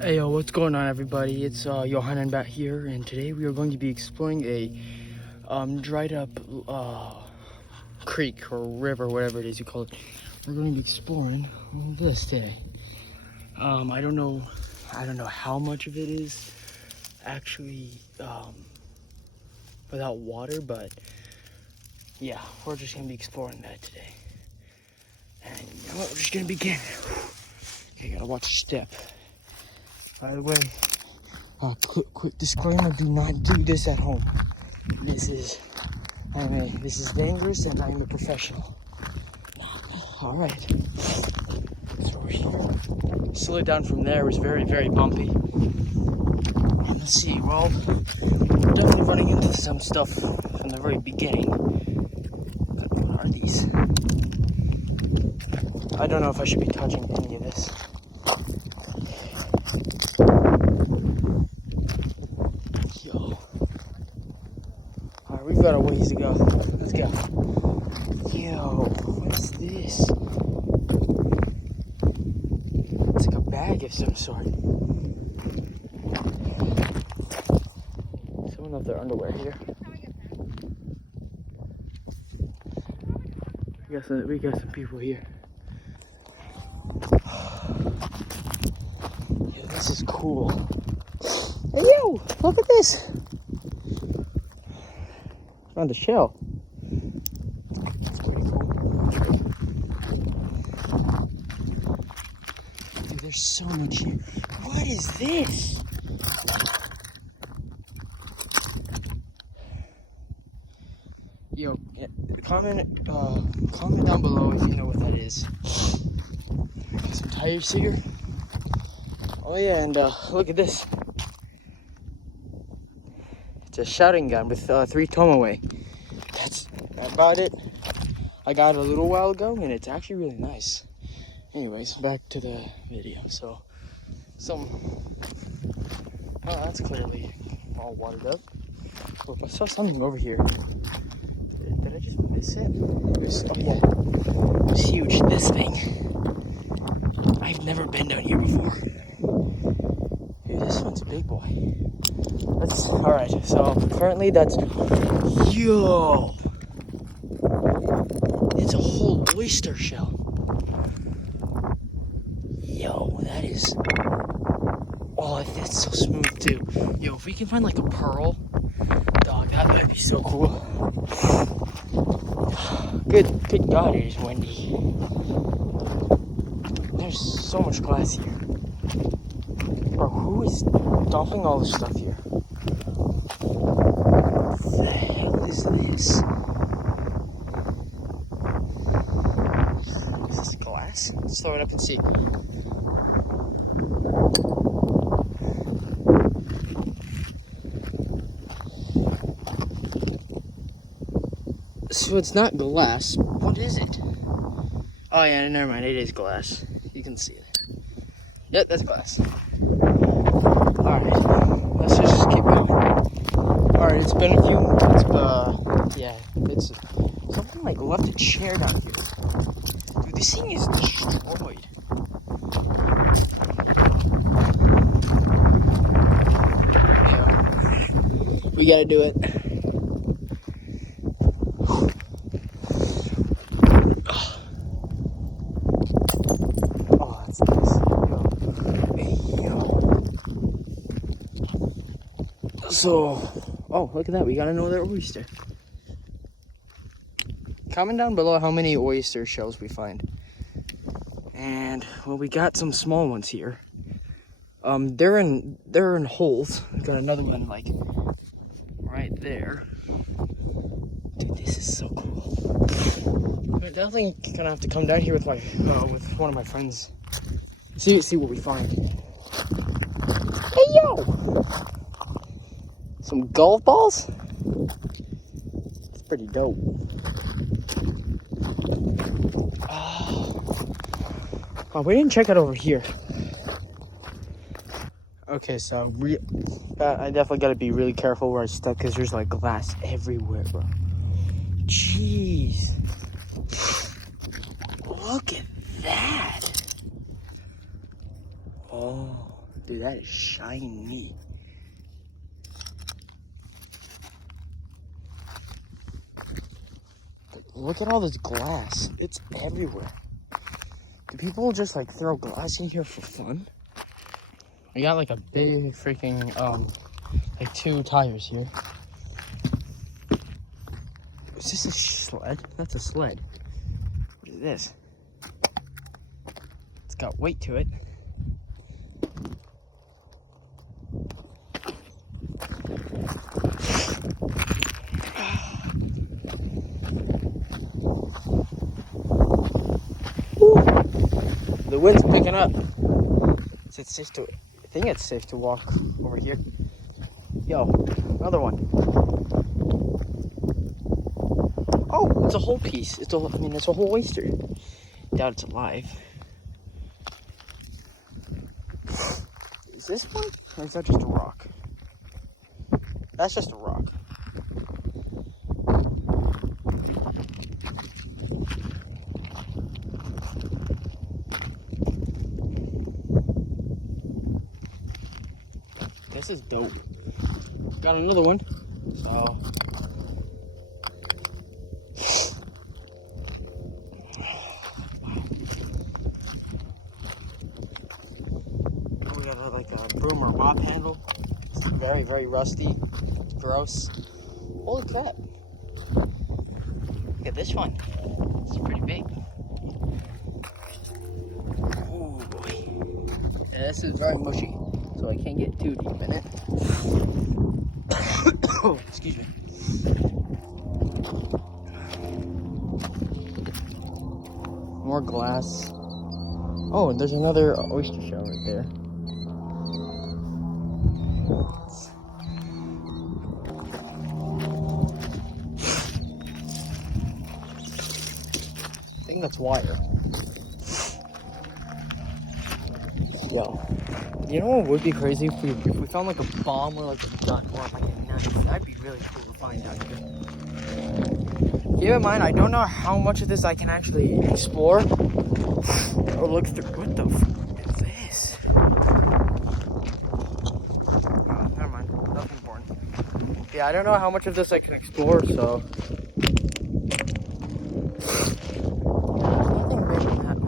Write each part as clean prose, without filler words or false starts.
Hey yo, what's going on everybody? It's Johanan Bat here, and today we are going to be exploring a dried up creek or river, whatever it is you call it. We're going to be exploring all of this today. I don't know how much of it is actually without water, but yeah, we're just gonna be exploring that today. And you know what? We're just gonna begin. Okay, gotta watch your step. By the way, quick disclaimer: do not do this at home. This is dangerous, and I'm a professional. All right, so we're here. Slow it down from there. It was very, very bumpy. And let's see. Well, we're definitely running into some stuff from the very beginning. What are these? I don't know if I should be touching any of this. Yo. Alright, we've got a ways to go. Let's go. Yo, what's this? It's like a bag of some sort. Someone left their underwear here. We got some people here. Yeah, this is cool. Hey yo, look at this. Found a shell. That's pretty cool. Dude, there's so much here. What is this? Yo, comment down below if you know what that is. Some tires here. Oh yeah, and look at this. It's a shouting gun with 3 Tomaway. That's about it. I got it a little while ago, and it's actually really nice. Anyways, back to the video. So, oh, that's clearly all watered up. Oh, I saw something over here. Did I just miss it? Oh yeah, it's huge. This thing. I've never been down here before. Dude, this one's a big boy. All right. So currently, that's yo. It's a whole oyster shell. Yo, that is. Oh, that's so smooth too. Yo, if we can find like a pearl, dog, that might be so cool. Good God, it is windy. There's so much glass here. Bro, who is dumping all this stuff here? What the hell is this? Is this glass? Let's throw it up and see. So it's not glass. What is it? Oh yeah, never mind. It is glass. You can see it. Yep, that's glass. Alright, let's just keep going. Alright, it's been a few minutes, but yeah, it's something like left a chair down here. Dude, this thing is destroyed. Yeah. We gotta do it. So, oh, look at that. We got another oyster. Comment down below how many oyster shells we find. And, well, we got some small ones here. They're in holes. We got another one, like, right there. Dude, this is so cool. We're definitely gonna have to come down here with with one of my friends. See what we find. Hey, yo! Some golf balls? It's pretty dope. Oh, we didn't check it over here. Okay, so I definitely gotta be really careful where I step because there's like glass everywhere, bro. Jeez. Look at that. Oh, Dude, that is shiny. Look at all this glass. It's everywhere. Do people just like throw glass in here for fun? I got like a big freaking, like 2 tires here. Is this a sled? That's a sled. What is this? It's got weight to it. The wind's picking up. Is it safe to? I think it's safe to walk over here. Yo, another one. Oh, it's a whole piece. It's a whole oyster. Doubt it's alive. Is this one? Or is that just a rock? That's just a rock. This is dope. Got another one. So we got like a broom or mop handle. It's very, very rusty. It's gross. Holy crap. Look at this one. It's pretty big. Oh boy. Yeah, this is very mushy, so I can't get too deep in it. Oh, excuse me. More glass. Oh, and there's another oyster shell right there. I think that's wire. Yo, you know what would be crazy if we found like a bomb or like a gun or like a knife? That'd be really cool to find out here. Keep in mind, I don't know how much of this I can actually explore or look through. What the f is this? Oh, never mind. Nothing important. Yeah, I don't know how much of this I can explore, so. Nothing bigger than that.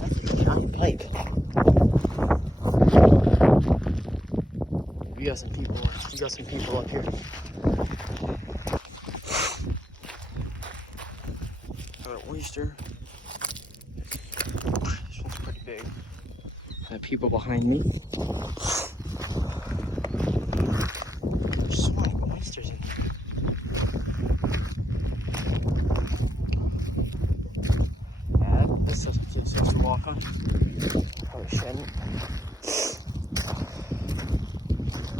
That's a giant pipe. We got some people up here. Got an oyster. This one's pretty big. And people behind me. There's so many oysters in here. Yeah, this doesn't feel safe to walk on. Probably shouldn't.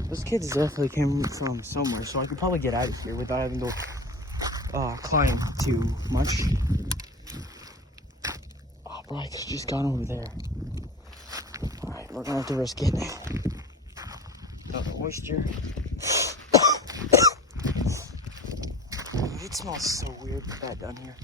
Those kids definitely came from somewhere, so I could probably get out of here without having to climb too much. Oh, bro, I could've just gone over there. Alright, we're gonna have to risk it. Another oyster. It smells so weird with that down here.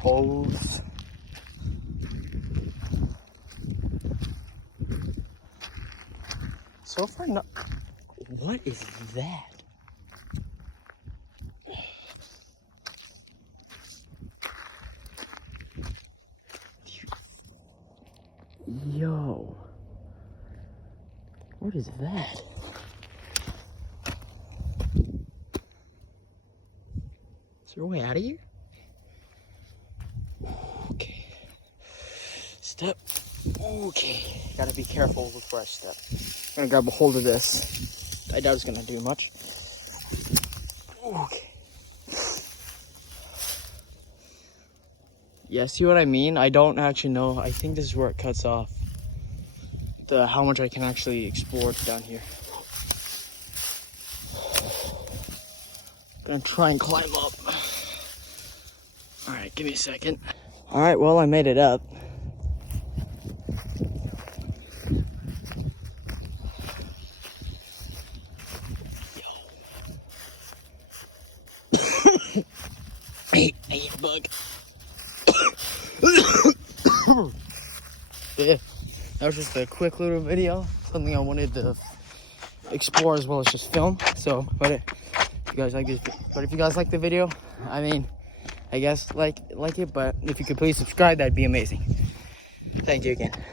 Hose. So far, not. What is that? Yo. What is that? Is there a way out of here? Okay. Step. Okay. Gotta be careful before I step. I'm gonna grab a hold of this. I doubt it's gonna do much. Okay. Yeah, see what I mean? I don't actually know. I think this is where it cuts off. How much I can actually explore down here. Gonna try and climb up. Alright, give me a second. Alright, well, I made it up. Yo. bug. Yeah, that was just a quick little video, something I wanted to explore as well as just film. So, but if you guys like this, if you guys like the video, I mean, I guess like it. But if you could please subscribe, that'd be amazing. Thank you again.